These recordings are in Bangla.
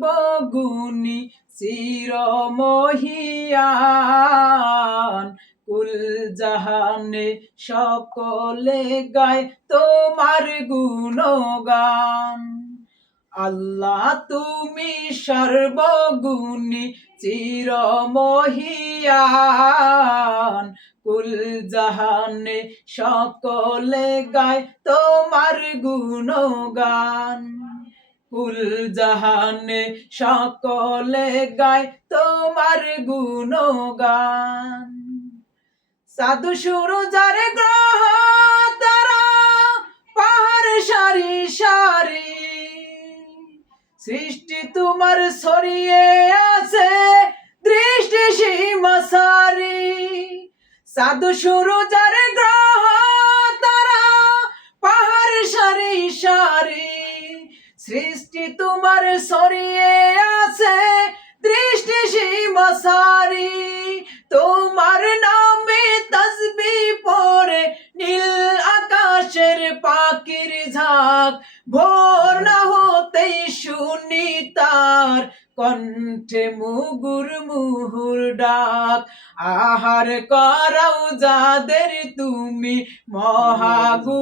সর্বগুণী চিরমহিয়ান, কুল জাহানে সকলে গায় তোমার গুণগান। আল্লাহ, তুমি সর্বগুণী চিরমহিয়ান, কুল জাহানে সকলে গায় তোমার গুণগান। কুল জাহানে সকলে গায় তোমার গুণগান। সাধু সুরু যার গ্রহ, তারা পাহাড় সারি সারি। সৃষ্টি তোমার ছড়িয়ে আছে, দৃষ্টি সীমা সারি। সাধু সুরু যার গ্রহ, তারা পাহাড় সারি সারি। সৃষ্টি তোমার সরিয়ে আছে, দৃষ্টি সীমা সারি। তোমার নামে তসবি পড়ে, নীল আকাশের পাখির ঝাঁক। ভোর না হতেই শুনি তার কণ্ঠে মুগুর মুহুর ডাক। আহার করাও যাদের তুমি মহাগুনিয়ান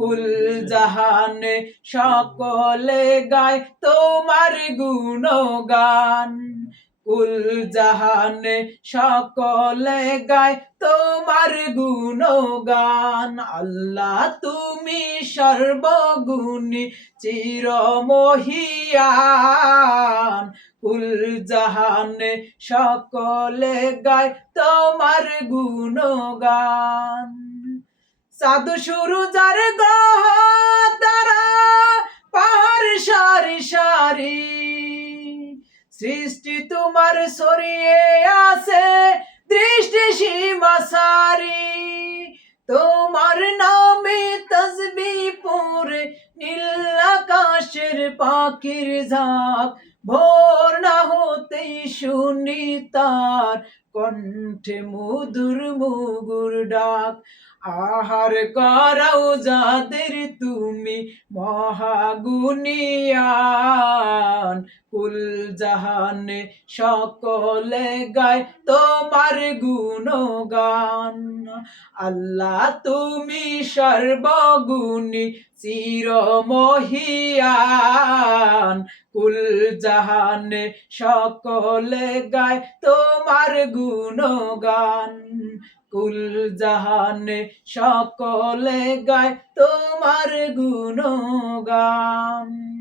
কুল জাহানে সকলে গায় তোমার গুণগান। কুল জাহানে সকলে গায় তোমার গুণগান। আল্লাহ তুমি সর্বগুণী, চিরমহিয়ান। কুল জাহানে সকলে গায় তোমার গুণগান সাধু সুরু যার তারা পাহাড় সারি সারি। সৃষ্টি তোমার সরিয়ে আছে, দৃষ্টি সীমা সারি। তোমার নামে তসবি পরে নীল আকাশের পাখির ঝাঁক, ভোর হতেই শুনি তার কণ্ঠে মধুর মুগুর ডাক। আহার করাও যাদের তুমি মহাগুনিয়ান কুল জাহানে সকলে গায় তোমার গুণগান। আল্লাহ তুমি সর্বগুণী চিরমহিয়ান। কুল জাহানে সকলে গায় তোমার গুণগান। কুল জাহানে সকলে গায় তোমার গুণগান।